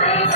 Yeah.